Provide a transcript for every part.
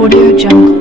Audio Jungle.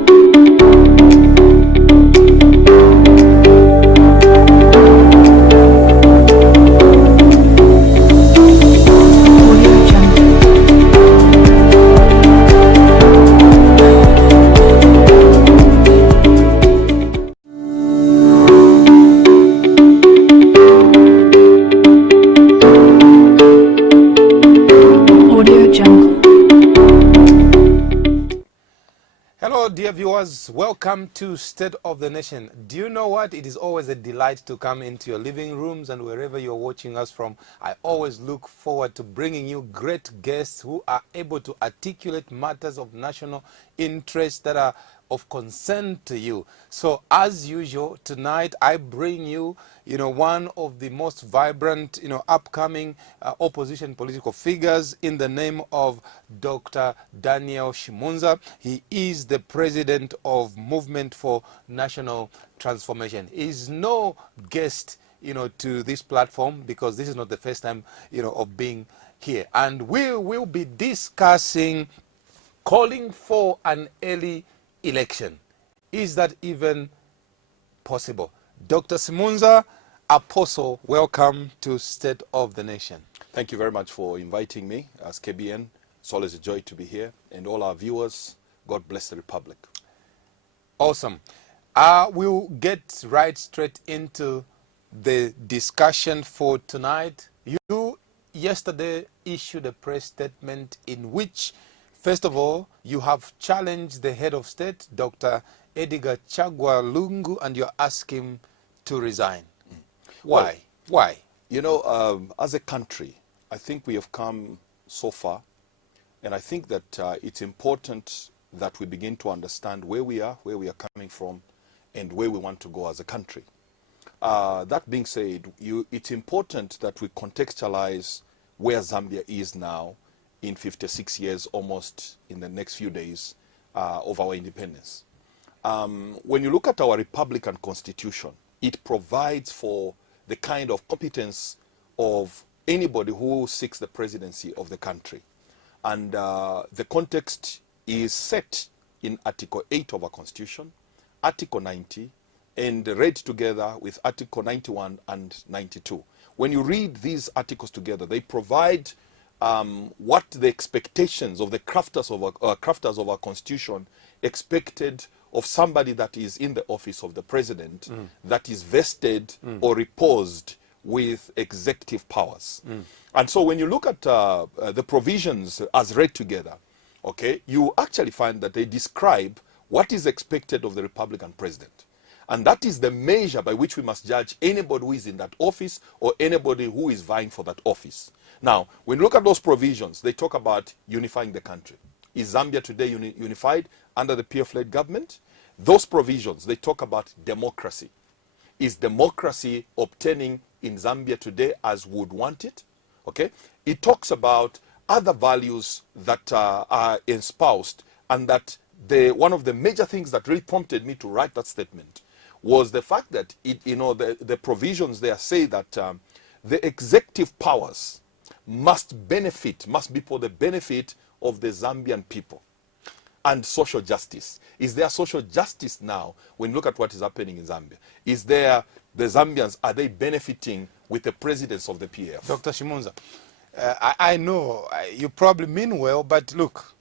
Hello dear viewers, welcome to State of the Nation. Do you know what? It is always a delight to come into your living rooms and wherever you're watching us from. I always look forward to bringing you great guests who are able to articulate matters of national interest that are of concern to you. So as usual, tonight I bring you, one of the most vibrant, upcoming opposition political figures in the name of Dr. Daniel Shimunza. He is the president of Movement for National Transformation. He is no guest, to this platform because this is not the first time, of being here. And we will be discussing calling for an early election. Is that even possible? Dr. Shimunza, Apostle, welcome to State of the Nation. Thank you very much for inviting me as KBN. It's always a joy to be here. And all our viewers, God bless the Republic. Awesome. We'll get right straight into the discussion for tonight. You yesterday issued a press statement in which, first of all, you have challenged the head of state, Dr. Edgar Chagwa Lungu, and you're asking him to resign. Why? Well, why? As a country, I think we have come so far, and I think that it's important that we begin to understand where we are coming from, and where we want to go as a country. That being said, it's important that we contextualize where Zambia is now in 56 years, almost in the next few days, of our independence. When you look at our Republican Constitution, it provides for the kind of competence of anybody who seeks the presidency of the country. And the context is set in Article 8 of our Constitution, Article 90, and read together with Article 91 and 92. When you read these articles together, they provide what the expectations of the crafters of our Constitution expected of somebody that is in the office of the president, that is vested or reposed with executive powers. And so when you look at the provisions as read together, okay, you actually find that they describe what is expected of the Republican president. And that is the measure by which we must judge anybody who is in that office or anybody who is vying for that office. Now, when you look at those provisions, they talk about unifying the country. Is Zambia today unified under the PF-led government? Those provisions, they talk about democracy. Is democracy obtaining in Zambia today as we would want it? Okay. It talks about other values that are espoused, and that one of the major things that really prompted me to write that statement was the fact that the provisions there say that the executive powers must be for the benefit of the Zambian people. And social justice. Is there social justice now when you look at what is happening in Zambia? Is there, the Zambians, are they benefiting with the presidents of the PF? Dr. Shimunza, I know you probably mean well, but look,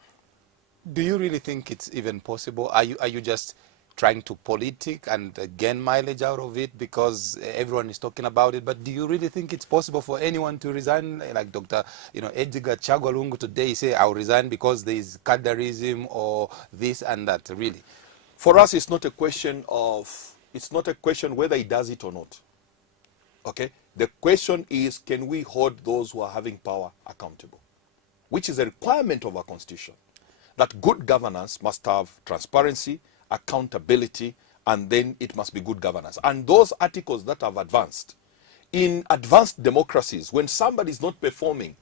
do you really think it's even possible? Are you just trying to politic and gain mileage out of it because everyone is talking about it? But do you really think it's possible for anyone to resign? Like Dr. Edgar Chagwa Lungu today say, I'll resign because there is cadreism or this and that, really? For us, it's not a question whether he does it or not. Okay? The question is, can we hold those who are having power accountable? Which is a requirement of our Constitution. That good governance must have transparency, accountability, and then it must be good governance. And those articles that have advanced, in advanced democracies, when somebody is not performing,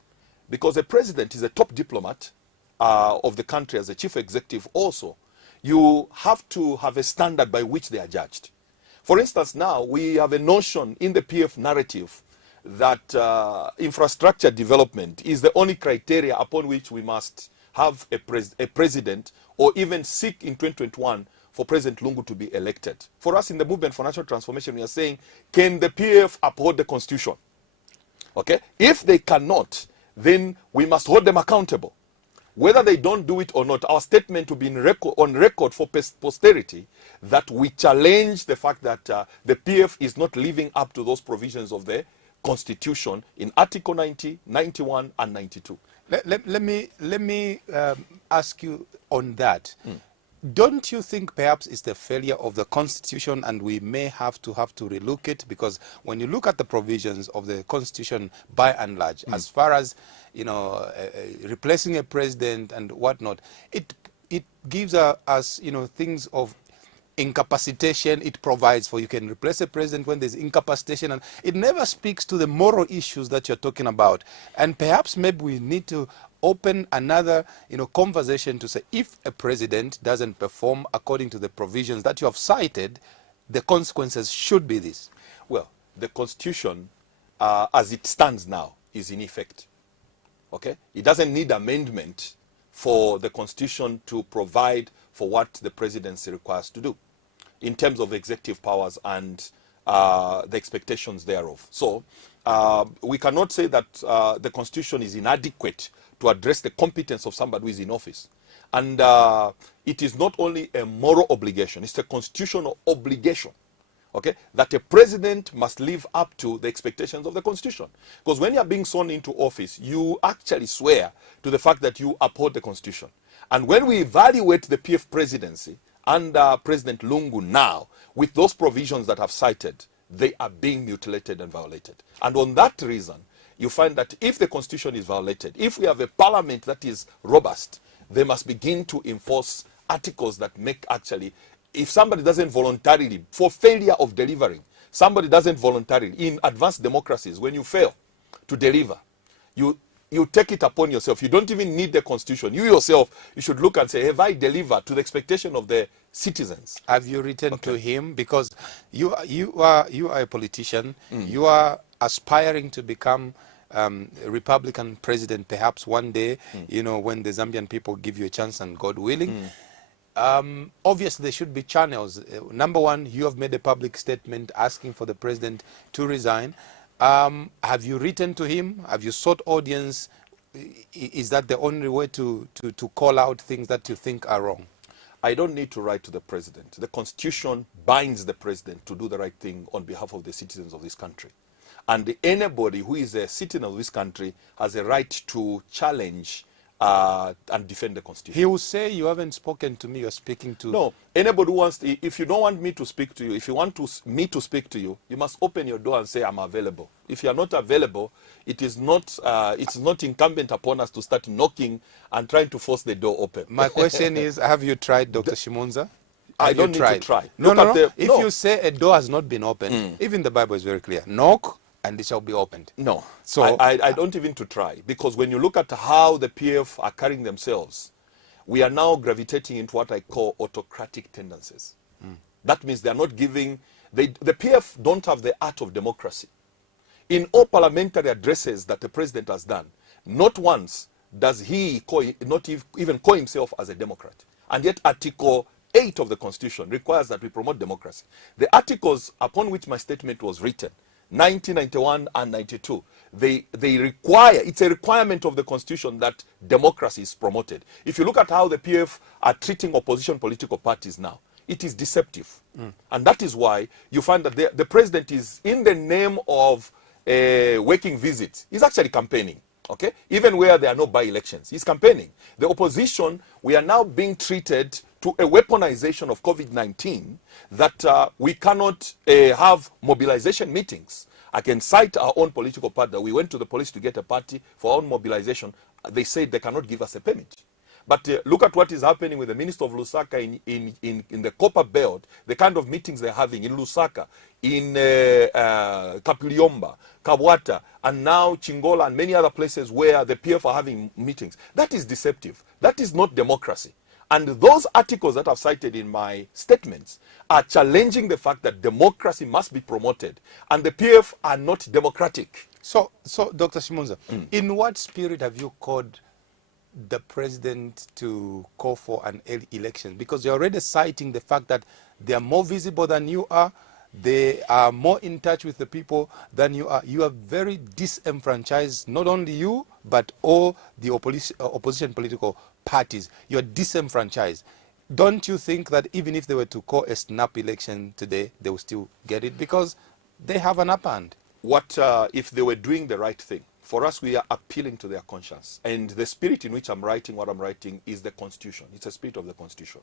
because a president is a top diplomat of the country as a chief executive also, you have to have a standard by which they are judged. For instance, now we have a notion in the PF narrative that infrastructure development is the only criteria upon which we must have a president or even seek in 2021 for President Lungu to be elected. For us in the Movement for National Transformation, we are saying, can the PF uphold the Constitution? Okay? If they cannot, then we must hold them accountable. Whether they don't do it or not, our statement will be on record for posterity that we challenge the fact that the PF is not living up to those provisions of the Constitution in Article 90, 91, and 92. Let me ask you on that. Don't you think perhaps it's the failure of the Constitution and we may have to relook it? Because when you look at the provisions of the Constitution by and large, as far as, you know, replacing a president and whatnot, it gives us, you know, things of incapacitation. It provides for you can replace a president when there's incapacitation, and it never speaks to the moral issues that you're talking about. And perhaps maybe we need to open another, you know, conversation to say, if a president doesn't perform according to the provisions that you have cited, the consequences should be this. Well, the Constitution, as it stands now, is in effect. Okay? It doesn't need amendment for the Constitution to provide for what the presidency requires to do in terms of executive powers and the expectations thereof. So we cannot say that the Constitution is inadequate to address the competence of somebody who is in office. And it is not only a moral obligation, it's a constitutional obligation, okay, that a president must live up to the expectations of the Constitution. Because when you are being sworn into office, you actually swear to the fact that you uphold the Constitution. And when we evaluate the PF presidency under President Lungu now, with those provisions that I've cited, they are being mutilated and violated. And on that reason, you find that if the Constitution is violated, if we have a parliament that is robust, they must begin to enforce articles that make actually, if somebody doesn't voluntarily, for failure of delivering, somebody doesn't voluntarily, in advanced democracies, when you fail to deliver, you take it upon yourself. You don't even need the Constitution. You yourself, you should look and say, have I delivered to the expectation of the citizens? Have you written to him? Because you are a politician. You are aspiring to become a Republican president perhaps one day, you know, when the Zambian people give you a chance, and God willing. Obviously, there should be channels. Number one, you have made a public statement asking for the president to resign. Have you written to him? Have you sought audience? Is that the only way to call out things that you think are wrong? I don't need to write to the president. The Constitution binds the president to do the right thing on behalf of the citizens of this country. And anybody who is a citizen of this country has a right to challenge and defend the Constitution. He will say, you haven't spoken to me, you're speaking to... No, anybody who wants, if you don't want me to speak to you, if you want me to speak to you, you must open your door and say, I'm available. If you are not available, it's not incumbent upon us to start knocking and trying to force the door open. My question is, have you tried, Dr. Shimonza? I don't need to try. No. If you say a door has not been opened, even the Bible is very clear. Knock, and it shall be opened. No, so I don't even to try, because when you look at how the PF are carrying themselves, we are now gravitating into what I call autocratic tendencies. That means they are not giving, the PF don't have the art of democracy. In all parliamentary addresses that the president has done, not once does he not even call himself as a Democrat. And yet Article 8 of the Constitution requires that we promote democracy. The articles upon which my statement was written, 1991 and 92, they require, it's a requirement of the Constitution that democracy is promoted. If you look at how the PF are treating opposition political parties now, it is deceptive. And that is why you find that the president is, in the name of working visits, he's actually campaigning. Okay? Even where there are no by-elections, he's campaigning. The opposition, we are now being treated to a weaponization of COVID-19 that we cannot have mobilization meetings. I can cite our own political party that we went to the police to get a party for our own mobilization. They said they cannot give us a permit. But look at what is happening with the Minister of Lusaka in the Copper Belt, the kind of meetings they're having in Lusaka, in Kapiliomba, Kabwata, and now Chingola and many other places where the PF are having meetings. That is deceptive. That is not democracy. And those articles that I've cited in my statements are challenging the fact that democracy must be promoted. And the PF are not democratic. So Dr. Shimonza, in what spirit have you called the president to call for an early election? Because you're already citing the fact that they are more visible than you are. They are more in touch with the people than you are. You are very disenfranchised, not only you, but all the opposition political parties. You are disenfranchised. Don't you think that even if they were to call a snap election today, they will still get it? Because they have an upper hand. What if they were doing the right thing? For us, we are appealing to their conscience. And the spirit in which I'm writing what I'm writing is the Constitution. It's a spirit of the Constitution,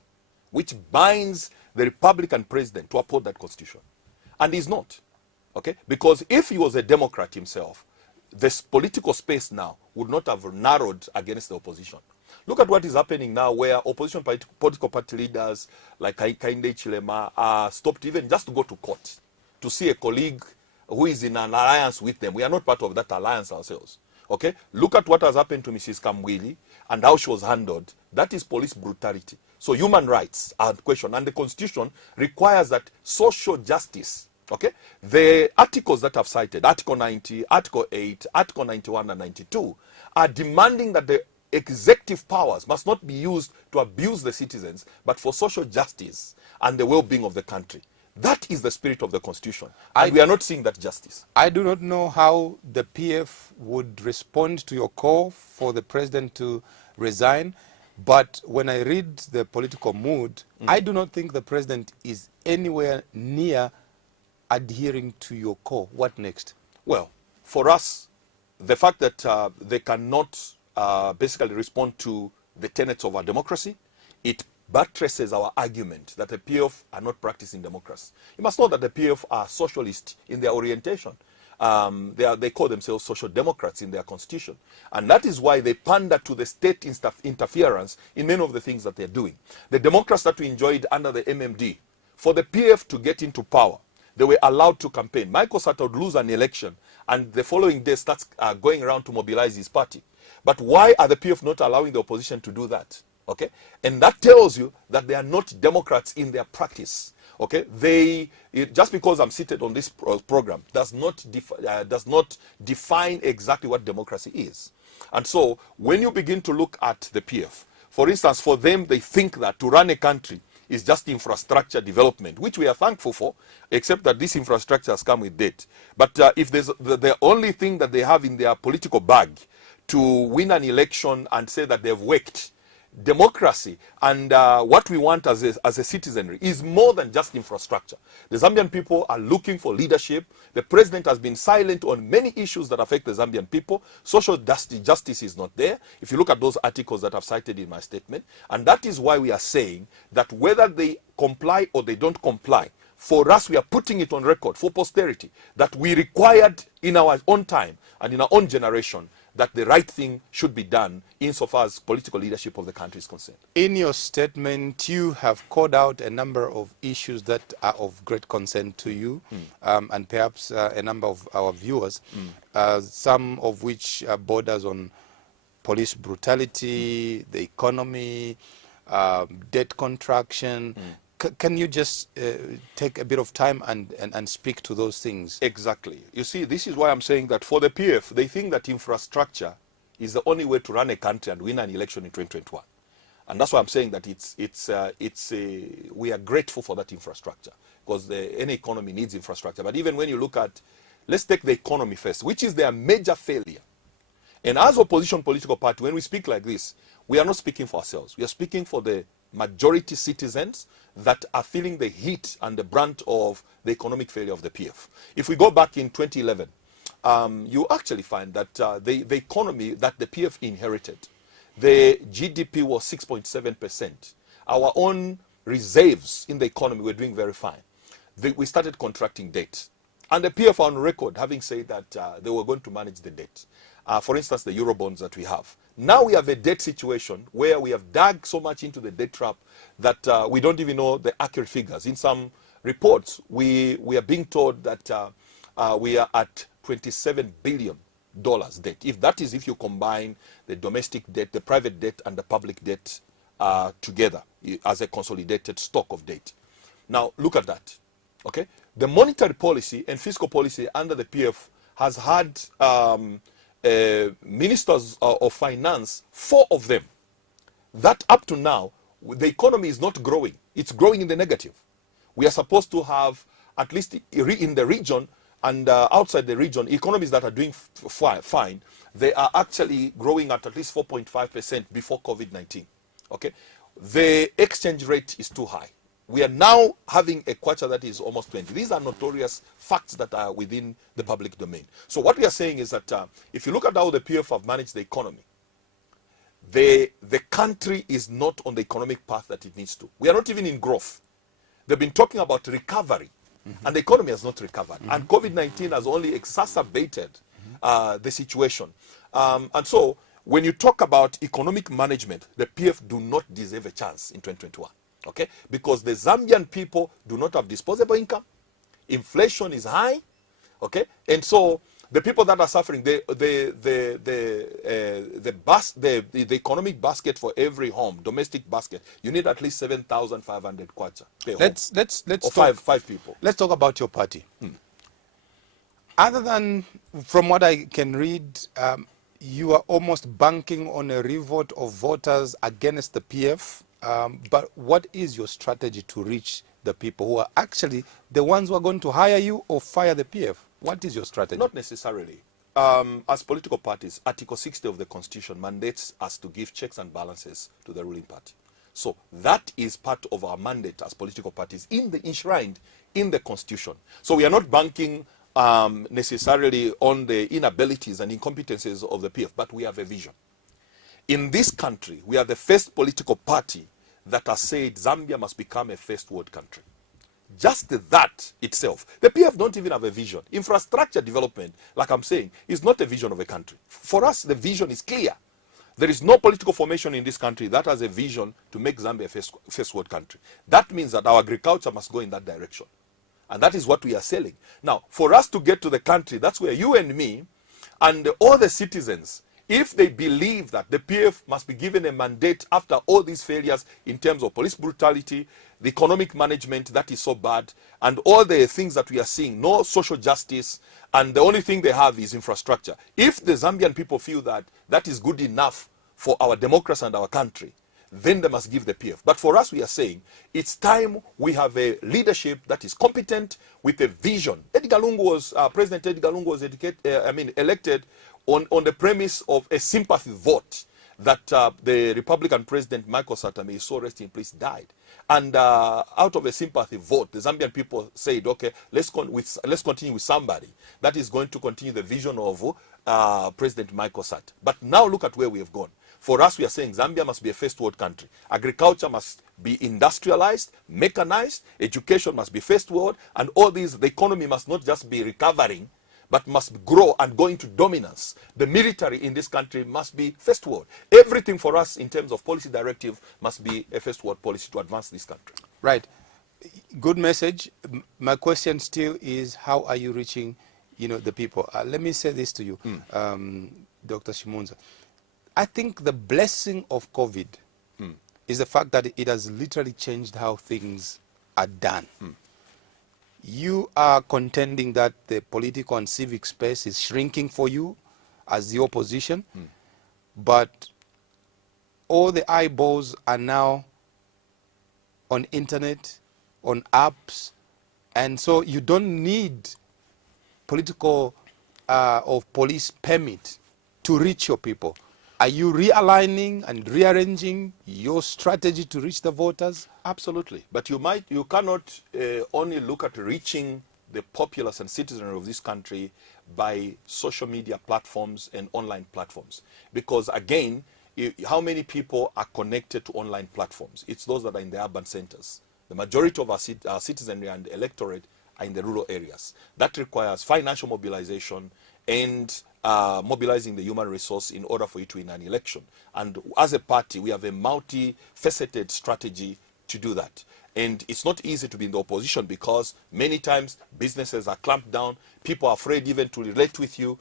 which binds the Republican president to uphold that Constitution. And he's not, okay? Because if he was a Democrat himself, this political space now would not have narrowed against the opposition. Look at what is happening now, where opposition political party leaders like Kainde Chilema are stopped even just to go to court to see a colleague who is in an alliance with them. We are not part of that alliance ourselves, okay? Look at what has happened to Mrs. Kamwili and how she was handled. That is police brutality. So human rights are questioned, and the Constitution requires that social justice, okay? The articles that I've cited, Article 90, Article 8, Article 91 and 92, are demanding that the executive powers must not be used to abuse the citizens, but for social justice and the well-being of the country. That is the spirit of the Constitution, and we are not seeing that justice. I do not know how the PF would respond to your call for the president to resign. But when I read the political mood, I do not think the president is anywhere near adhering to your call. What next? Well, for us, the fact that they cannot basically respond to the tenets of our democracy, it buttresses our argument that the PF are not practicing democracy. You must know that the PF are socialist in their orientation. They call themselves social democrats in their constitution. And that is why they pander to the state interference in many of the things that they're doing. The democrats that we enjoyed under the MMD, for the PF to get into power, they were allowed to campaign. Michael Sata would lose an election, and the following day starts going around to mobilize his party. But why are the PF not allowing the opposition to do that? Okay? And that tells you that they are not democrats in their practice. Okay, just because I'm seated on this program does not define exactly what democracy is. And so when you begin to look at the PF, for instance, for them, they think that to run a country is just infrastructure development, which we are thankful for, except that this infrastructure has come with debt. But if there's the only thing that they have in their political bag to win an election and say that they've worked, democracy and what we want as a citizenry is more than just infrastructure. The Zambian people are looking for leadership. The president has been silent on many issues that affect the Zambian people. Social justice is not there, if you look at those articles that I've cited in my statement. And that is why we are saying that whether they comply or they don't comply, for us, we are putting it on record for posterity that we required in our own time and in our own generation that the right thing should be done insofar as political leadership of the country is concerned. In your statement, you have called out a number of issues that are of great concern to you, and perhaps a number of our viewers, some of which borders on police brutality, the economy, debt contraction. Can you just take a bit of time and speak to those things? Exactly. You see, this is why I'm saying that for the PF, they think that infrastructure is the only way to run a country and win an election in 2021. And that's why I'm saying that we are grateful for that infrastructure, because any economy needs infrastructure. But even when you look at, let's take the economy first, which is their major failure. And as opposition political party, when we speak like this, we are not speaking for ourselves. We are speaking for the majority citizens that are feeling the heat and the brunt of the economic failure of the PF. If we go back in 2011, you actually find that the economy that the PF inherited, the GDP was 6.7%. Our own reserves in the economy were doing very fine. We started contracting debt. And the PF are on record having said that they were going to manage the debt. For instance, the Eurobonds that we have. Now we have a debt situation where we have dug so much into the debt trap that we don't even know the accurate figures. In some reports, we are being told that we are at $27 billion debt. If you combine the domestic debt, the private debt, and the public debt together as a consolidated stock of debt. Now, look at that. Okay, the monetary policy and fiscal policy under the PF has had ministers of finance, 4 of them, that up to now, the economy is not growing. It's growing in the negative. We are supposed to have, at least in the region and outside the region, economies that are doing fine, they are actually growing at least 4.5% before COVID-19. Okay? The exchange rate is too high. We are now having a kwacha that is almost 20. These are notorious facts that are within the public domain. So what we are saying is that if you look at how the PF have managed the economy, the country is not on the economic path that it needs to. We are not even in growth. They've been talking about recovery, and the economy has not recovered. And COVID-19 has only exacerbated the situation. And so when you talk about economic management, the PF do not deserve a chance in 2021. Okay? Because the Zambian people do not have disposable income. Inflation is high. Okay? And so the people that are suffering, the economic basket for every home, domestic basket, you need at least 7,500 kwacha per home. Five people. Let's talk about your party. Other than, from what I can read, you are almost banking on a revolt of voters against the PF. But what is your strategy to reach the people who are actually the ones who are going to hire you or fire the PF? What is your strategy? Not necessarily. As political parties, Article 60 of the Constitution mandates us to give checks and balances to the ruling party. So that is part of our mandate as political parties enshrined in the Constitution. So we are not banking necessarily on the inabilities and incompetences of the PF, but we have a vision. In this country, we are the first political party that has said Zambia must become a first world country. Just that itself. The PF don't even have a vision. Infrastructure development, like I'm saying, is not a vision of a country. For us, the vision is clear. There is no political formation in this country that has a vision to make Zambia a first world country. That means that our agriculture must go in that direction. And that is what we are selling. Now, for us to get to the country, that's where you and me and all the citizens, if they believe that the PF must be given a mandate after all these failures in terms of police brutality, the economic management that is so bad, and all the things that we are seeing, no social justice, and the only thing they have is infrastructure. If the Zambian people feel that that is good enough for our democracy and our country, then they must give the PF. But for us, we are saying it's time we have a leadership that is competent with a vision. President Edgar Lungu was elected on the premise of a sympathy vote that the Republican President Michael Sata, may so rest in peace, died. And out of a sympathy vote, the Zambian people said, okay, let's continue with somebody that is going to continue the vision of President Michael Sata. But now look at where we have gone. For us, we are saying Zambia must be a first world country. Agriculture must be industrialized, mechanized, education must be first world, and all these, the economy must not just be recovering, but must grow and go into dominance. The military in this country must be first world. Everything for us in terms of policy directive must be a first world policy to advance this country. Right. Good message. My question still is, how are you reaching, the people? Let me say this to you, Dr. Shimunza. I think the blessing of COVID is the fact that it has literally changed how things are done. You are contending that the political and civic space is shrinking for you as the opposition, but all the eyeballs are now on internet, on apps, and so you don't need political or police permit to reach your people. Are you realigning and rearranging your strategy to reach the voters? Absolutely. But you cannot only look at reaching the populace and citizenry of this country by social media platforms and online platforms. Because again, how many people are connected to online platforms? It's those that are in the urban centers. The majority of our citizenry and electorate are in the rural areas. That requires financial mobilization and mobilizing the human resource in order for you to win an election. And as a party, we have a multifaceted strategy to do that. And it's not easy to be in the opposition because many times businesses are clamped down, people are afraid even to relate with you,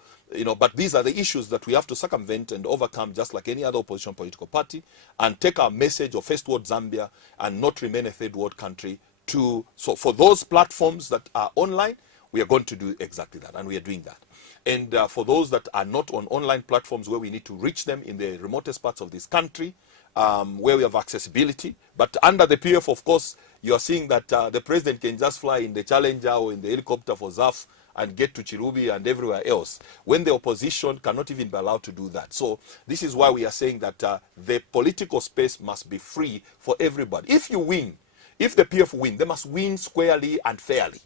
but these are the issues that we have to circumvent and overcome just like any other opposition political party, and take our message of first world Zambia and not remain a third world country. So for those platforms that are online, we are going to do exactly that, and we are doing that. And for those that are not on online platforms where we need to reach them in the remotest parts of this country, where we have accessibility, but under the PF, of course, you are seeing that the president can just fly in the Challenger or in the helicopter for ZAF and get to Chirubi and everywhere else, when the opposition cannot even be allowed to do that. So this is why we are saying that the political space must be free for everybody. If you win, if the PF win, they must win squarely and fairly.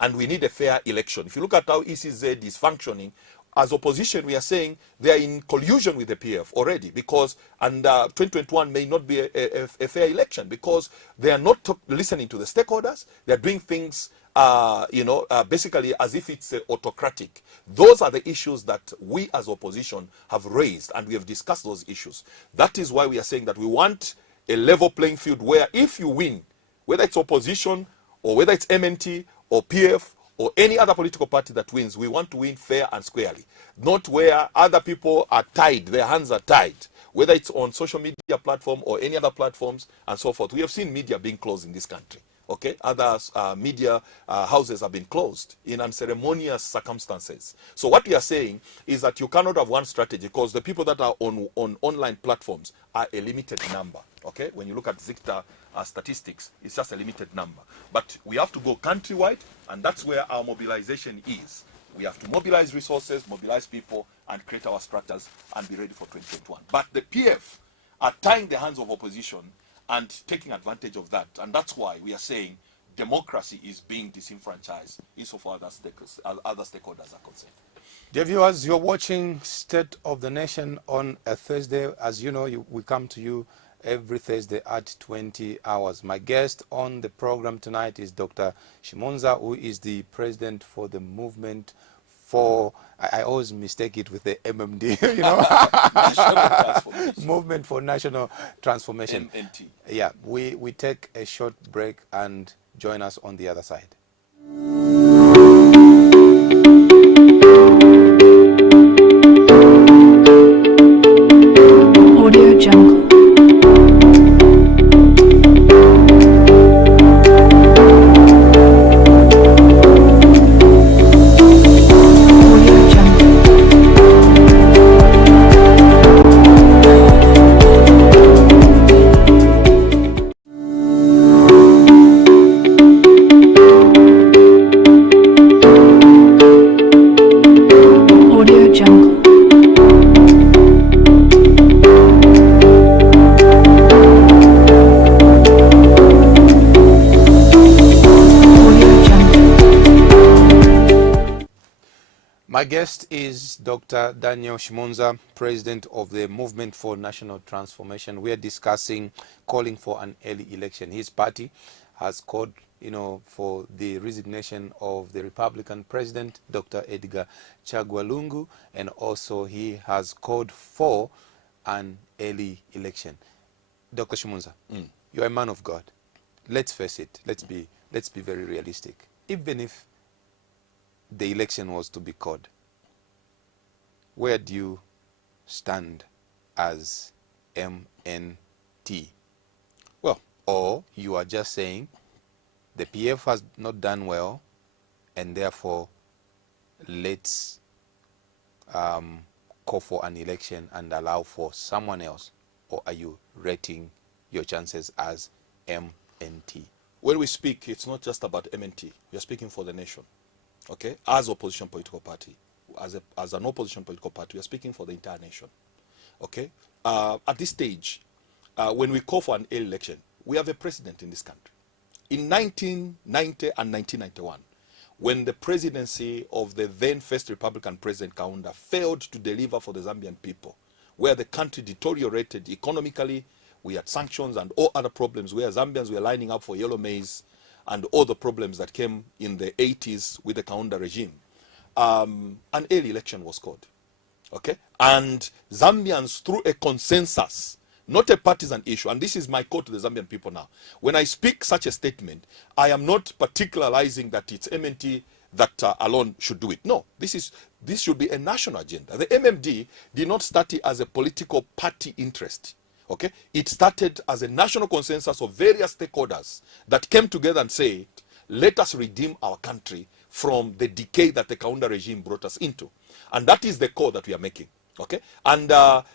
And we need a fair election. If you look at how ECZ is functioning, as opposition, we are saying they are in collusion with the PF already, because and 2021 may not be a fair election because they are not listening to the stakeholders. They are doing things, basically as if it's autocratic. Those are the issues that we as opposition have raised, and we have discussed those issues. That is why we are saying that we want a level playing field where if you win, whether it's opposition or whether it's MNT or PF or any other political party that wins, we want to win fair and squarely. Not where other people are tied, their hands are tied, whether it's on social media platform or any other platforms and so forth. We have seen media being closed in this country. Okay, other media houses have been closed in unceremonious circumstances. So what we are saying is that you cannot have one strategy, because the people that are on online platforms are a limited number. Okay, when you look at Zicta statistics, it's just a limited number. But we have to go countrywide, and that's where our mobilization is. We have to mobilize resources, mobilize people, and create our structures and be ready for 2021. But the PF are tying the hands of opposition and taking advantage of that. And that's why we are saying democracy is being disenfranchised insofar as other stakeholders are concerned. Dear viewers, you're watching State of the Nation on a Thursday. As you know, we come to you every Thursday at 20 hours. My guest on the program tonight is Dr. Shimonza, who is the president for the movement for, I always mistake it with the MMD, you know, Movement for National Transformation. MNT. Yeah, we take a short break and join us on the other side. Audio Jungle. My guest is Dr. Daniel Shimonza, president of the Movement for National Transformation. We are discussing calling for an early election. His party has called, for the resignation of the Republican president, Dr. Edgar Chagwa Lungu, and also he has called for an early election. Dr. Shimonza, you're a man of God. Let's face it. Let's be very realistic. Even if the election was to be called, where do you stand as MNT? Well, or you are just saying the PF has not done well, and therefore let's call for an election and allow for someone else? Or are you rating your chances as MNT? when we speak, it's not just about MNT. We are speaking for the nation. Okay? As opposition political party, as an opposition political party, we are speaking for the entire nation. Okay? At this stage, when we call for an election, we have a precedent in this country. In 1990 and 1991, when the presidency of the then first Republican President Kaunda failed to deliver for the Zambian people, where the country deteriorated economically, we had sanctions and all other problems, where Zambians were lining up for yellow maize and all the problems that came in the 80s with the Kaunda regime, an early election was called. Okay? And Zambians, through a consensus, not a partisan issue, and this is my call to the Zambian people now. When I speak such a statement, I am not particularizing that it's MNT that alone should do it. No, this should be a national agenda. The MMD did not start it as a political party interest. Okay? It started as a national consensus of various stakeholders that came together and said, let us redeem our country from the decay that the Kaunda regime brought us into. And that is the call that we are making. Okay? And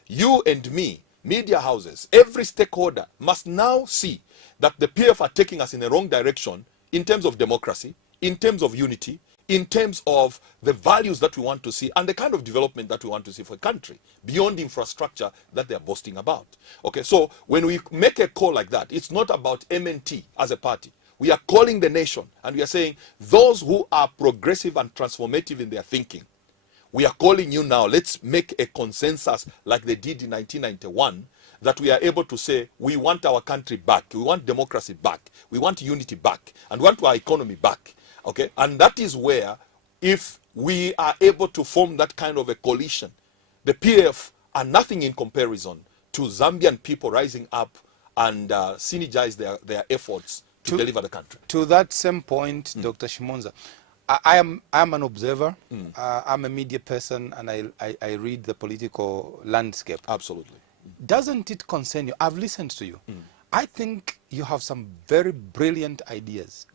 you and me, media houses, every stakeholder must now see that the PF are taking us in the wrong direction in terms of democracy, in terms of unity, in terms of the values that we want to see and the kind of development that we want to see for the country beyond infrastructure that they're boasting about. Okay, so when we make a call like that, it's not about MNT as a party. We are calling the nation and we are saying those who are progressive and transformative in their thinking, we are calling you now. Let's make a consensus like they did in 1991, that we are able to say we want our country back, we want democracy back, we want unity back, and we want our economy back. Okay, and that is where, if we are able to form that kind of a coalition, the PF are nothing in comparison to Zambian people rising up and synergize their efforts to deliver the country. To that same point, Dr. Shimonza, I'm an observer. I'm a media person, and I read the political landscape. Absolutely. Doesn't it concern you? I've listened to you. I think you have some very brilliant ideas.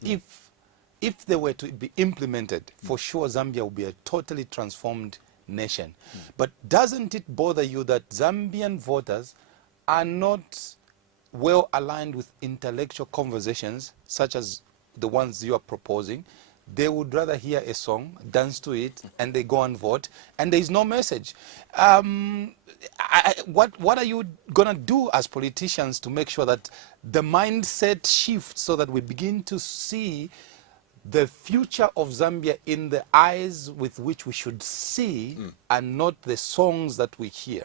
If they were to be implemented, for sure Zambia will be a totally transformed nation. But doesn't it bother you that Zambian voters are not well aligned with intellectual conversations such as the ones you are proposing? They would rather hear a song, dance to it, and they go and vote, and there is no message. What are you going to do as politicians to make sure that the mindset shifts so that we begin to see the future of Zambia in the eyes with which we should see and not the songs that we hear?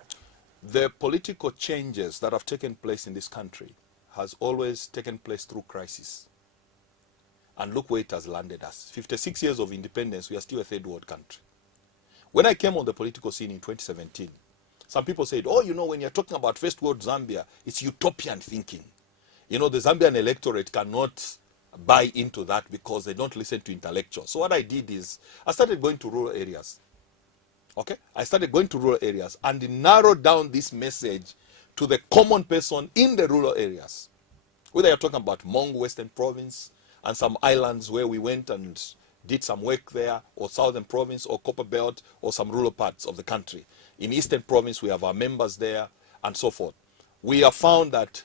The political changes that have taken place in this country has always taken place through crisis. And look where it has landed us. 56 years of independence, we are still a third world country. When I came on the political scene in 2017, some people said, oh, you know, when you're talking about first world Zambia, it's utopian thinking. You know, the Zambian electorate cannot buy into that because they don't listen to intellectuals. So what I did is I started going to rural areas. Okay? I started going to rural areas and narrowed down this message to the common person in the rural areas. Whether you're talking about Mong Western Province and some islands where we went and did some work there, or Southern Province, or Copper Belt, or some rural parts of the country. In Eastern Province, we have our members there, and so forth. We have found that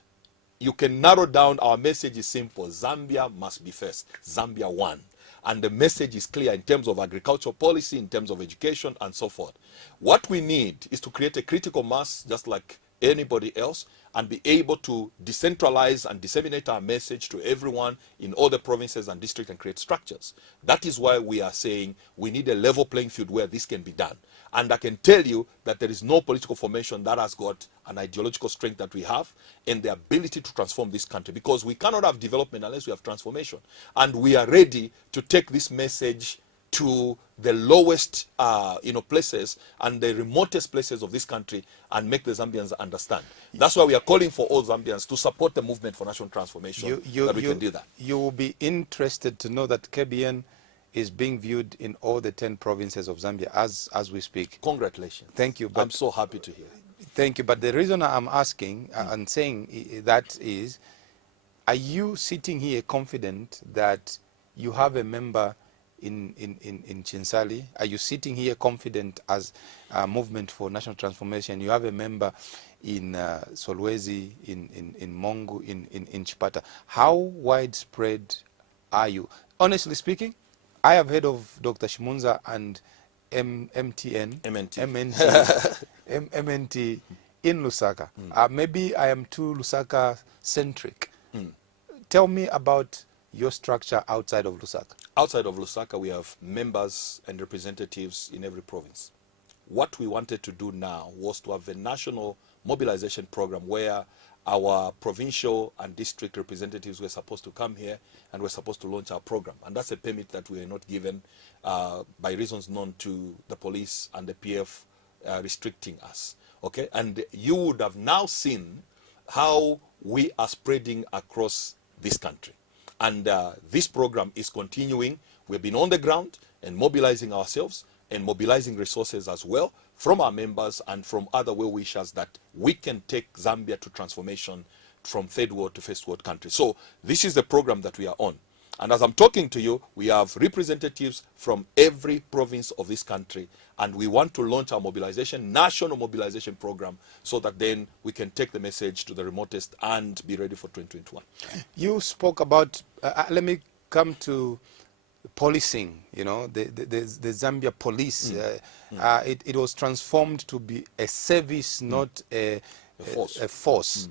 you can narrow down. Our message is simple. Zambia must be first. Zambia one. And the message is clear in terms of agricultural policy, in terms of education, and so forth. What we need is to create a critical mass, just like anybody else, and be able to decentralize and disseminate our message to everyone in all the provinces and districts and create structures. That is why we are saying we need a level playing field where this can be done. And I can tell you that there is no political formation that has got an ideological strength that we have and the ability to transform this country, because we cannot have development unless we have transformation. And we are ready to take this message to the lowest places and the remotest places of this country and make the Zambians understand. That's why we are calling for all Zambians to support the movement for national transformation, that we can do that. You will be interested to know that KBN is being viewed in all the 10 provinces of Zambia as we speak. Congratulations. Thank you. I'm so happy to hear. Thank you. But the reason I'm asking and saying that is, are you sitting here confident that you have a member in Chinsali? Are you sitting here confident as a movement for national transformation? You have a member in Solwezi, in Mongu, in Chipata. How widespread are you? Honestly speaking, I have heard of Dr. Shimunza and MNT in Lusaka. Maybe I am too Lusaka centric. Tell me about your structure outside of Lusaka. Outside of Lusaka, we have members and representatives in every province. What we wanted to do now was to have a national mobilization program where our provincial and district representatives were supposed to come here and were supposed to launch our program. And that's a permit that we were not given by reasons known to the police and the PF restricting us. Okay? And you would have now seen how we are spreading across this country. And this program is continuing. We've been on the ground and mobilizing ourselves and mobilizing resources as well from our members and from other well-wishers that we can take Zambia to transformation from third world to first world country. So this is the program that we are on. And as I'm talking to you, we have representatives from every province of this country, and we want to launch our mobilization, national mobilization program, so that then we can take the message to the remotest and be ready for 2021. You spoke about, let me come to policing, you know, the Zambia police. It was transformed to be a service, not a force.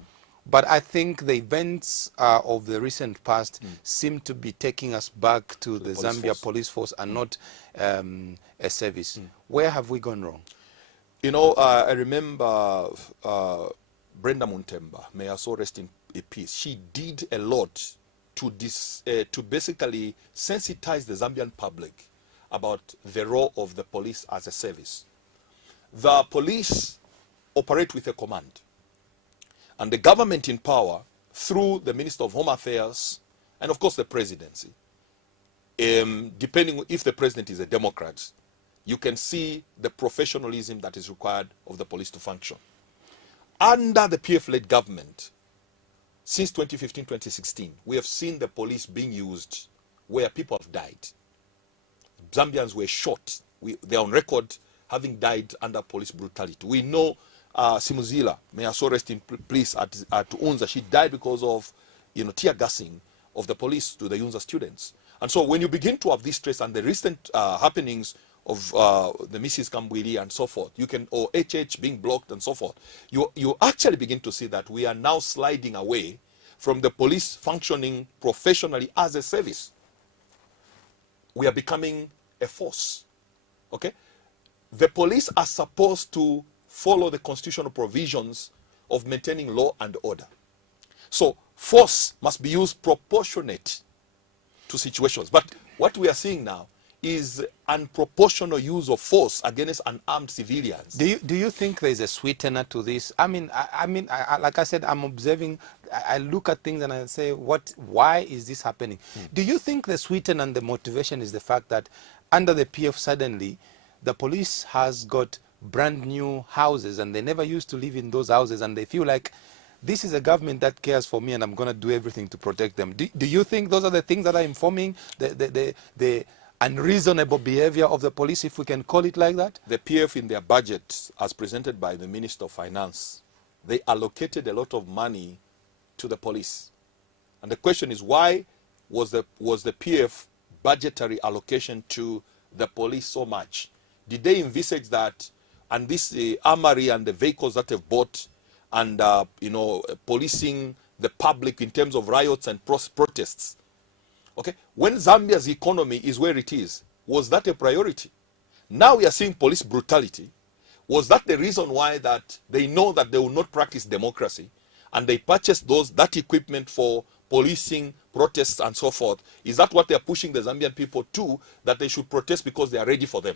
But I think the events of the recent past seem to be taking us back to the Zambia police force and not a service. Where have we gone wrong? You know, I remember Brenda Muntemba, may her soul rest in peace. She did a lot to basically sensitize the Zambian public about the role of the police as a service. The police operate with a command. And the government in power, through the Minister of Home Affairs, and of course the presidency, depending if the president is a Democrat, you can see the professionalism that is required of the police to function. Under the PF-led government, since 2015-2016, we have seen the police being used where people have died. Zambians were shot. They're on record having died under police brutality. We know Simuzila, may her soul rest in peace, at Unza, she died because of, you know, tear gassing of the police to the Unza students. And so when you begin to have this stress and the recent happenings of the Mrs. Kambwili and so forth, you can, or HH being blocked and so forth, you actually begin to see that we are now sliding away from the police functioning professionally as a service. We are becoming a force. Okay? The police are supposed to follow the constitutional provisions of maintaining law and order. So force must be used proportionate to situations. But what we are seeing now is unproportional use of force against unarmed civilians. Do you think there is a sweetener to this? I mean, like I said, I'm observing. I look at things and I say, why is this happening? Do you think the sweetener and the motivation is the fact that under the PF suddenly the police has got brand new houses and they never used to live in those houses, and they feel like this is a government that cares for me and I'm going to do everything to protect them? Do you think those are the things that are informing the unreasonable behavior of the police, if we can call it like that? The PF, in their budget as presented by the Minister of Finance, they allocated a lot of money to the police. And the question is, why was the PF budgetary allocation to the police so much? Did they envisage that, and this armory and the vehicles that they've bought, and you know, policing the public in terms of riots and protests? Okay, when Zambia's economy is where it is, was that a priority? Now we are seeing police brutality. Was that the reason why that they know that they will not practice democracy, and they purchase that equipment for policing protests and so forth? Is that what they are pushing the Zambian people to, that they should protest because they are ready for them?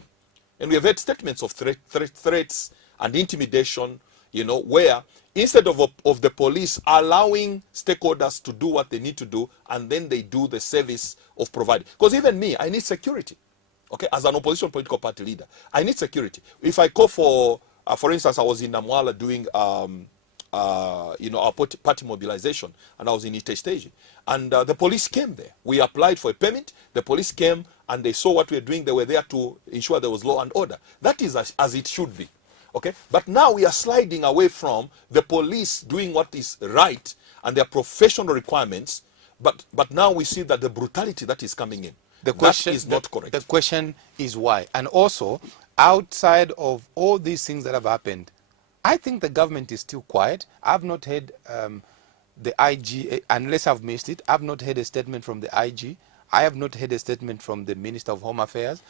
And we have heard statements of threats and intimidation, you know, where instead of the police allowing stakeholders to do what they need to do, and then they do the service of providing. Because even me, I need security. Okay, as an opposition political party leader, I need security. If I call for instance, I was in Namwala doing, you know, our party mobilization, and I was in Ite, and the police came there. We applied for a permit. The police came and they saw what we were doing. They were there to ensure there was law and order. That is as it should be. Okay, but now we are sliding away from the police doing what is right and their professional requirements. But now we see that the brutality that is coming in, that is not correct. The question is why. And also, outside of all these things that have happened, I think the government is still quiet. I've not heard the IG, unless I've missed it, I've not heard a statement from the IG. I have not heard a statement from the Minister of Home Affairs.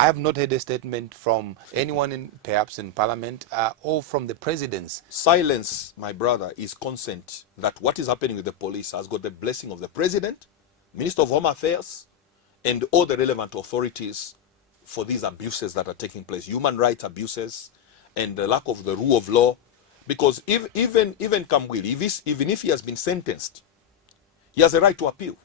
I have not heard a statement from anyone perhaps in Parliament or from the presidency. Silence, my brother, is consent that what is happening with the police has got the blessing of the President, Minister of Home Affairs, and all the relevant authorities for these abuses that are taking place, human rights abuses, and the lack of the rule of law. Because even Kambwili, even if he has been sentenced, he has a right to appeal.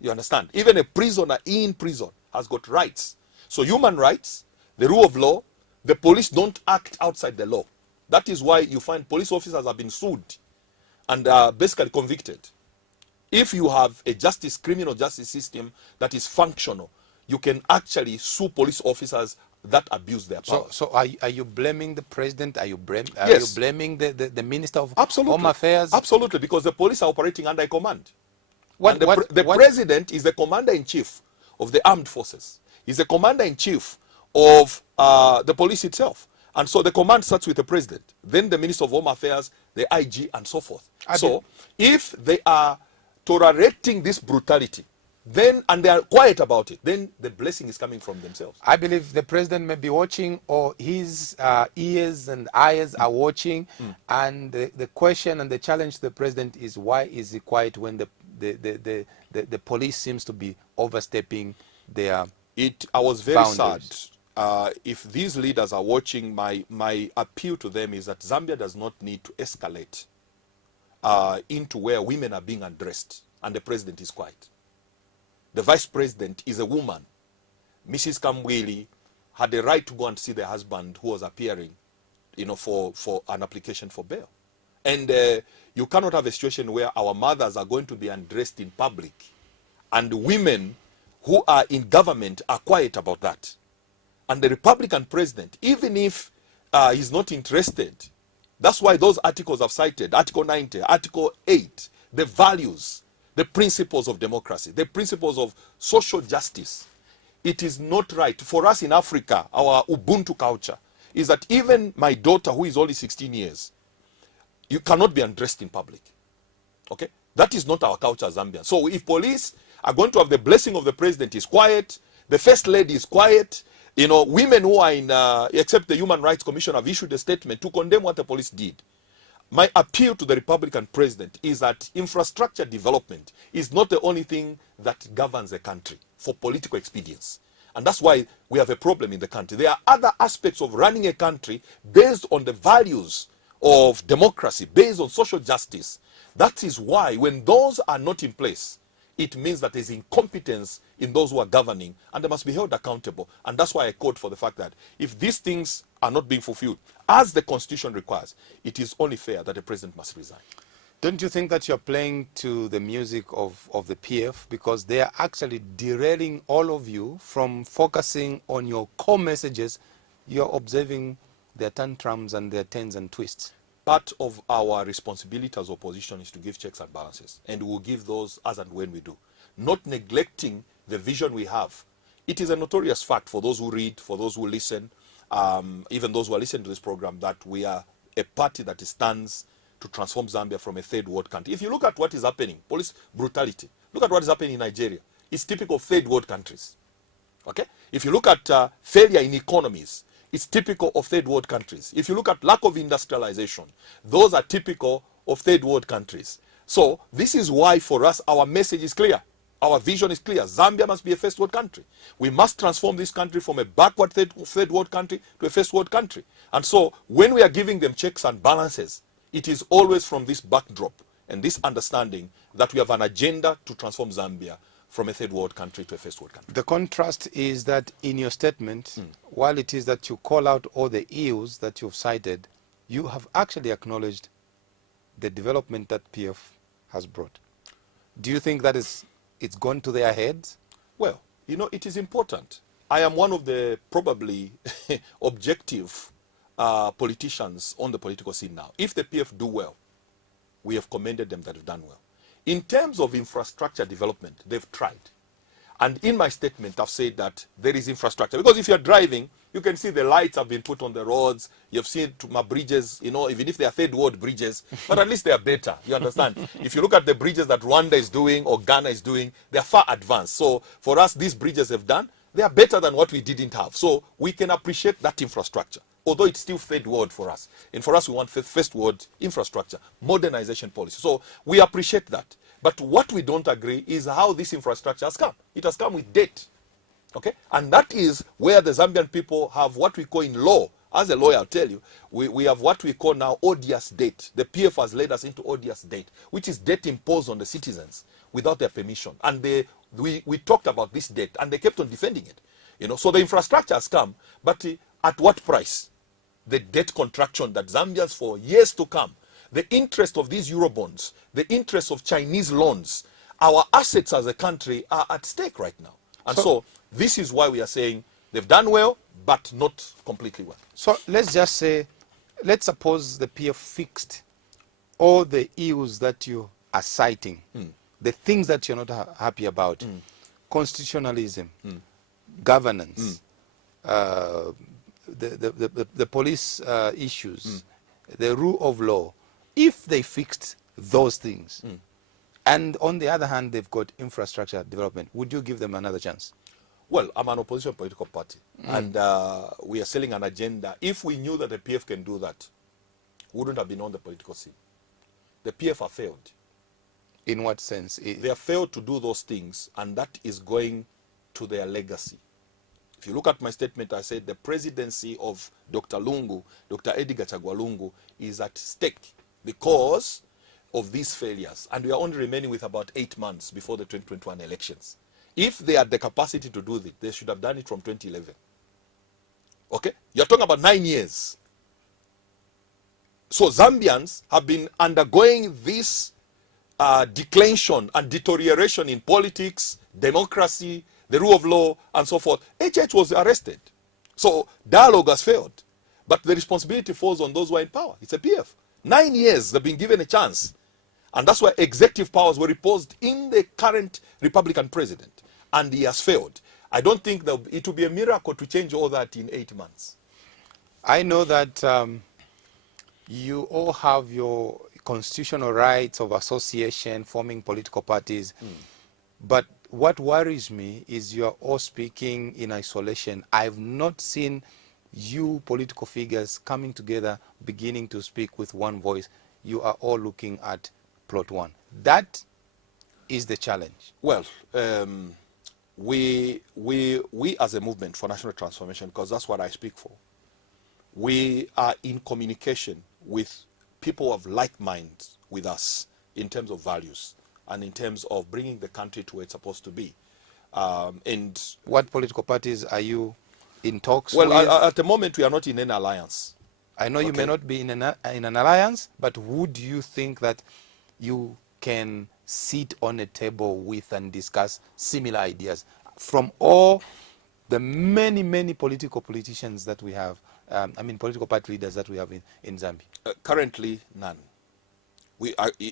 You understand? Even a prisoner in prison has got rights. So human rights, the rule of law, the police don't act outside the law. That is why you find police officers have been sued and basically convicted if you have a criminal justice system that is functional, you can actually sue police officers that abuse their power. So are you blaming the president? Are you Yes. blaming the Minister of Absolutely. Home Affairs? Absolutely, because the police are operating under a command. What, And the president is the commander-in-chief of the armed forces. He's the commander-in-chief of the police itself. And so the command starts with the president, then the Minister of Home Affairs, the IG, and so forth. If they are tolerating this brutality, and they are quiet about it, then the blessing is coming from themselves. I believe the president may be watching, or his ears and eyes are watching, and the question and the challenge to the president is, why is he quiet when the police seems to be overstepping their I was very boundaries? sad. If these leaders are watching, my appeal to them is that Zambia does not need to escalate into where women are being undressed and the president is quiet. The vice president is a woman. Mrs. Kamwili had the right to go and see the husband who was appearing, for an application for bail. And you cannot have a situation where our mothers are going to be undressed in public and women who are in government are quiet about that. And the Republican president, even if he's not interested, that's why those articles I've cited, Article 90, Article 8, the values, the principles of democracy, the principles of social justice. It is not right. For us in Africa, our Ubuntu culture is that even my daughter, who is only 16 years, you cannot be undressed in public. Okay? That is not our culture, Zambia. So if police are going to have the blessing of the president is quiet, the first lady is quiet, women who are in, except the Human Rights Commission have issued a statement to condemn what the police did. My appeal to the Republican president is that infrastructure development is not the only thing that governs a country for political expedience. And that's why we have a problem in the country. There are other aspects of running a country based on the values of democracy, based on social justice. That is why when those are not in place, it means that there's incompetence in those who are governing, and they must be held accountable. And that's why I called for the fact that if these things are not being fulfilled, as the Constitution requires, it is only fair that the president must resign. Don't you think that you're playing to the music of the PF, because they are actually derailing all of you from focusing on your core messages? You're observing their tantrums and their turns and twists. Part of our responsibility as opposition is to give checks and balances, and we will give those as and when we do, not neglecting the vision we have. It is a notorious fact for those who read, for those who listen, even those who are listening to this program, that we are a party that stands to transform Zambia from a third world country. If you look at what is happening, police brutality, look at what is happening in Nigeria. It's typical of third world countries. Okay? If you look at failure in economies, it's typical of third world countries. If you look at lack of industrialization, those are typical of third world countries. So this is why for us our message is clear. Our vision is clear. Zambia must be a first world country. We must transform this country from a backward third world country to a first world country. And so when we are giving them checks and balances, it is always from this backdrop and this understanding that we have an agenda to transform Zambia from a third world country to a first world country. The contrast is that in your statement, while it is that you call out all the ills that you've cited, you have actually acknowledged the development that PF has brought. Do you think that it's gone to their heads? Well, it is important. I am one of the probably objective politicians on the political scene now. If the PF do well, we have commended them that have done well. In terms of infrastructure development, they've tried. And in my statement, I've said that there is infrastructure. Because if you're driving, you can see the lights have been put on the roads. You've seen my bridges, even if they are third world bridges, but at least they are better. You understand? If you look at the bridges that Rwanda is doing or Ghana is doing, they are far advanced. So for us, these bridges have done, they are better than what we didn't have. So we can appreciate that infrastructure, although it's still third world for us. And for us, we want first world infrastructure, modernization policy. So we appreciate that. But what we don't agree is how this infrastructure has come. It has come with debt. Okay? And that is where the Zambian people have what we call in law. As a lawyer, I'll tell you, we have what we call now odious debt. The PF has led us into odious debt, which is debt imposed on the citizens without their permission. And we talked about this debt, and they kept on defending it. So the infrastructure has come, but at what price? The debt contraction that Zambians for years to come, the interest of these Eurobonds, the interest of Chinese loans, our assets as a country are at stake right now. And so this is why we are saying they've done well, but not completely well. So let's just say, let's suppose the PF fixed all the ills that you are citing, the things that you're not happy about, constitutionalism, governance, the police issues, the rule of law. If they fixed those things, and on the other hand, they've got infrastructure development, would you give them another chance? Well, I'm an opposition political party, and we are selling an agenda. If we knew that the PF can do that, we wouldn't have been on the political scene. The PF have failed. In what sense? They have failed to do those things, and that is going to their legacy. If you look at my statement, I said the presidency of Dr. Lungu, Dr. Edgar Chagwa Lungu, is at stake because of these failures. And we are only remaining with about 8 months before the 2021 elections. If they had the capacity to do it, they should have done it from 2011. Okay? You're talking about 9 years. So Zambians have been undergoing this declension and deterioration in politics, democracy, the rule of law, and so forth. HH was arrested. So dialogue has failed. But the responsibility falls on those who are in power. It's a PF. 9 years, they've been given a chance. And that's why executive powers were reposed in the current Republican president. And he has failed. I don't think that it will be a miracle to change all that in 8 months. I know that you all have your constitutional rights of association, forming political parties. But what worries me is you are all speaking in isolation. I've not seen you political figures coming together, beginning to speak with one voice. You are all looking at plot one. That is the challenge. Well, we as a movement for national transformation, because that's what I speak for, we are in communication with people of like minds with us in terms of values and in terms of bringing the country to where it's supposed to be. And what political parties are you in talks well, with? at the moment, we are not in any alliance. I know you may not be in an alliance, but who do you think that you can sit on a table with and discuss similar ideas from all the many politicians that we have, political party leaders that we have in Zambia? Currently, none.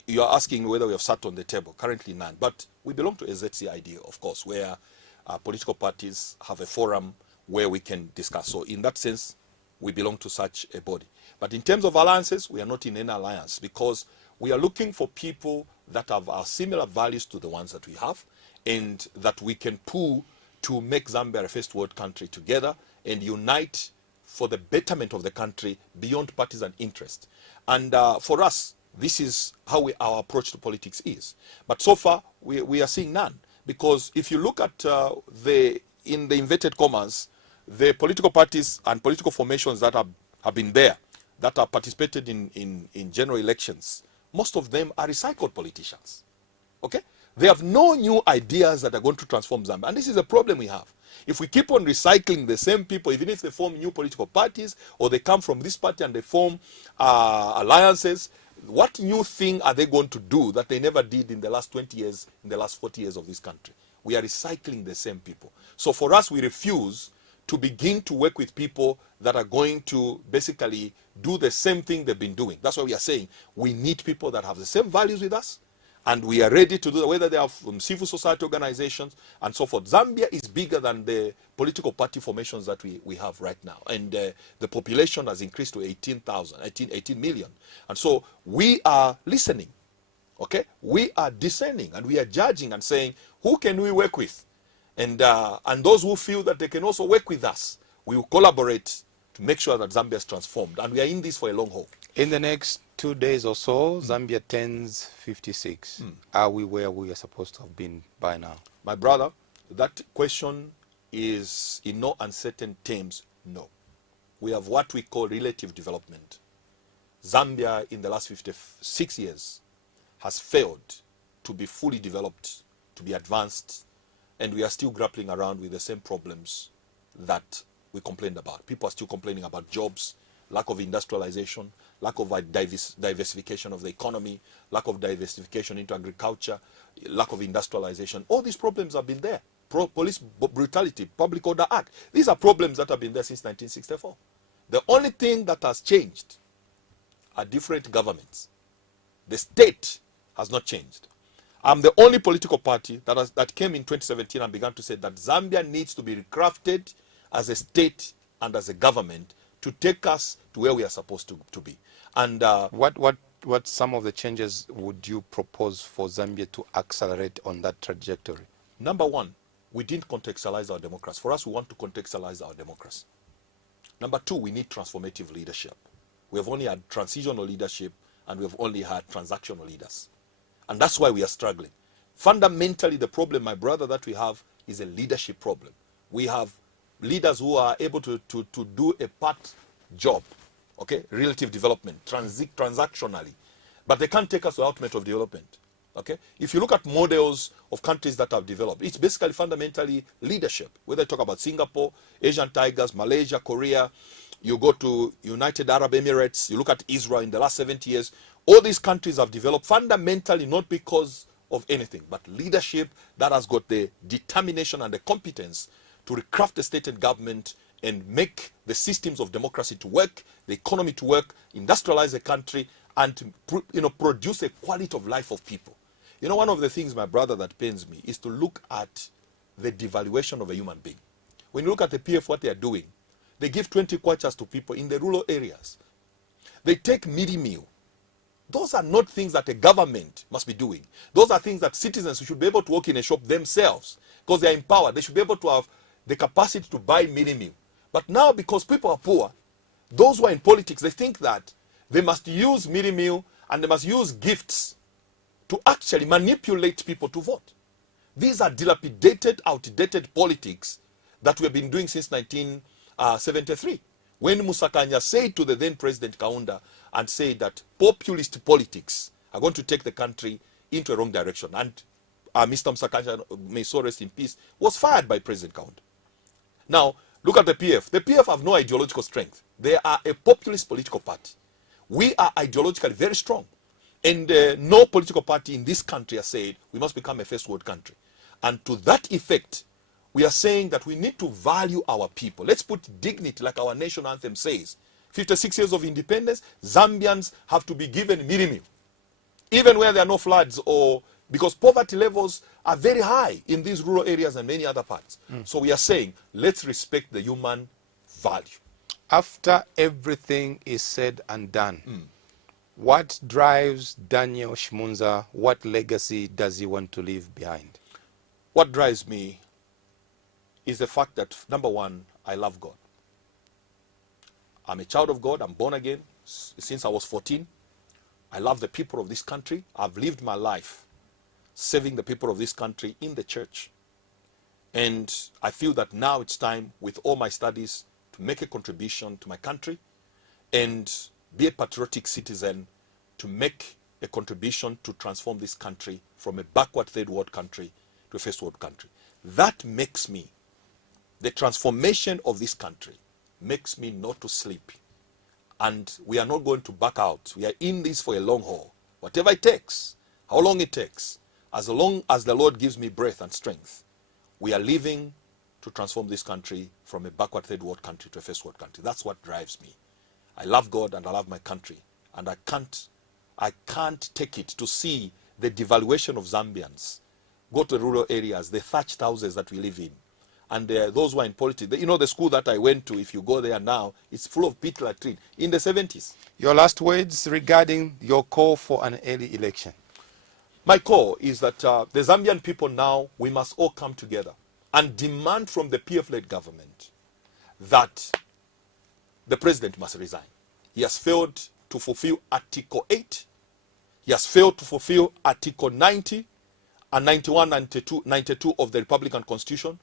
You are asking whether we have sat on the table. Currently, none. But we belong to a ZC idea, of course, where political parties have a forum where we can discuss. So in that sense, we belong to such a body. But in terms of alliances, we are not in any alliance because we are looking for people that have similar values to the ones that we have and that we can pull to make Zambia a first world country together and unite for the betterment of the country beyond partisan interest. And for us, this is how our approach to politics is. But so far, we are seeing none. Because if you look at in the inverted commas, the political parties and political formations that have been there, that have participated in general elections, most of them are recycled politicians. Okay? They have no new ideas that are going to transform Zambia. And this is a problem we have. If we keep on recycling the same people, even if they form new political parties, or they come from this party and they form alliances, what new thing are they going to do that they never did in the last 20 years, in the last 40 years of this country? We are recycling the same people. So for us, we refuse to begin to work with people that are going to basically do the same thing they've been doing. That's why we are saying we need people that have the same values with us, and we are ready to do that, whether they are from civil society organizations and so forth. Zambia is bigger than the political party formations that we have right now. And the population has increased to 18 million. And so we are listening, okay? We are discerning and we are judging and saying, who can we work with? And those who feel that they can also work with us, we will collaborate to make sure that Zambia is transformed. And we are in this for a long haul. In the next 2 days or so, Zambia turns 56. Are we where we are supposed to have been by now? My brother, that question is in no uncertain terms, no. We have what we call relative development. Zambia in the last 56 years has failed to be fully developed, to be advanced, and we are still grappling around with the same problems that we complained about. People are still complaining about jobs, lack of industrialization, lack of diversification of the economy, lack of diversification into agriculture, lack of industrialization. All these problems have been there. Police brutality, Public Order Act. These are problems that have been there since 1964. The only thing that has changed are different governments. The state has not changed. I'm the only political party that came in 2017 and began to say that Zambia needs to be recrafted as a state and as a government to take us to where we are supposed to be. And what some of the changes would you propose for Zambia to accelerate on that trajectory? Number one, we didn't contextualize our democracy. For us, we want to contextualize our democracy. Number two, we need transformative leadership. We have only had transitional leadership and we have only had transactional leaders. And that's why we are struggling. Fundamentally, the problem, my brother, that we have is a leadership problem. We have leaders who are able to do a part job, okay, relative development, transactionally, but they can't take us to the ultimate of development. Okay, if you look at models of countries that have developed, it's basically fundamentally leadership. Whether you talk about Singapore, Asian Tigers, Malaysia, Korea, you go to United Arab Emirates, you look at Israel in the last 70 years, all these countries have developed fundamentally not because of anything, but leadership that has got the determination and the competence to recraft the state and government and make the systems of democracy to work, the economy to work, industrialize the country, and produce a quality of life of people. You know, one of the things, my brother, that pains me is to look at the devaluation of a human being. When you look at the PF, what they are doing, they give 20 kwachas to people in the rural areas. They take midi meal. Those are not things that a government must be doing. Those are things that citizens should be able to walk in a shop themselves because they are empowered. They should be able to have the capacity to buy midi meal. But now, because people are poor, those who are in politics, they think that they must use midi meal and they must use gifts to actually manipulate people to vote. These are dilapidated, outdated politics that we have been doing since 1973. When Musakanya said to the then President Kaunda and said that populist politics are going to take the country into a wrong direction. And Mr. Musakanya, may so rest in peace, was fired by President Kaunda. Now, look at the PF. The PF have no ideological strength. They are a populist political party. We are ideologically very strong. And no political party in this country has said we must become a first world country. And to that effect, we are saying that we need to value our people. Let's put dignity, like our national anthem says. 56 years of independence, Zambians have to be given minimum. Even where there are no floods, or because poverty levels are very high in these rural areas and many other parts. So we are saying, let's respect the human value. After everything is said and done, what drives Daniel Shmunza? What legacy does he want to leave behind? What drives me is the fact that, number one, I love God. I'm a child of God. I'm born again since I was 14. I love the people of this country. I've lived my life serving the people of this country in the church. And I feel that now it's time, with all my studies, to make a contribution to my country and be a patriotic citizen, to make a contribution to transform this country from a backward third world country to a first world country. That makes me, the transformation of this country makes me not to sleep. And we are not going to back out. We are in this for a long haul. Whatever it takes, how long it takes, as long as the Lord gives me breath and strength, we are living to transform this country from a backward third world country to a first world country. That's what drives me. I love God and I love my country. And I can't take it to see the devaluation of Zambians. Go to the rural areas, the thatched houses that we live in. And those who are in politics, you know, the school that I went to, if you go there now, it's full of pit latrine in the 70s. Your last words regarding your call for an early election. My call is that the Zambian people now, we must all come together and demand from the PF-led government that the president must resign. He has failed to fulfill Article 8. He has failed to fulfill Article 90 and 91, 92 of the Republican Constitution.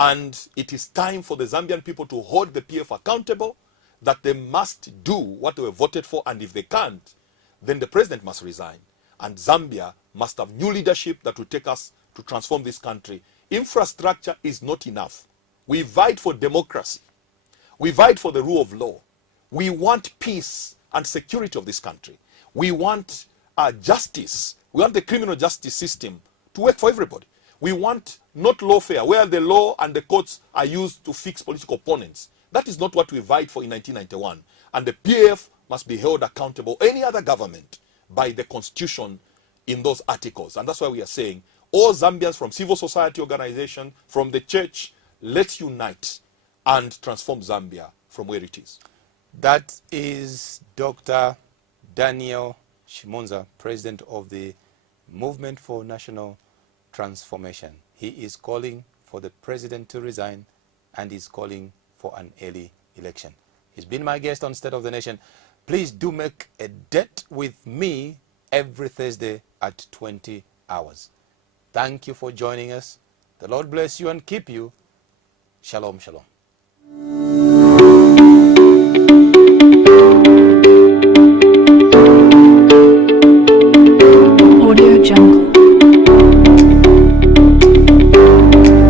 And it is time for the Zambian people to hold the PF accountable, that they must do what they were voted for, and if they can't, then the president must resign. And Zambia must have new leadership that will take us to transform this country. Infrastructure is not enough. We fight for democracy. We fight for the rule of law. We want peace and security of this country. We want justice. We want the criminal justice system to work for everybody. We want not lawfare, where the law and the courts are used to fix political opponents. That is not what we vied for in 1991. And the PAF must be held accountable, any other government, by the constitution in those articles. And that's why we are saying, all Zambians from civil society organization, from the church, let's unite and transform Zambia from where it is. That is Dr. Daniel Shimonza, President of the Movement for National Transformation. He is calling for the president to resign and is calling for an early election. He's been my guest on State of the Nation. Please do make a date with me every Thursday at 20 hours. Thank you for joining us. The Lord bless you and keep you. Shalom, shalom.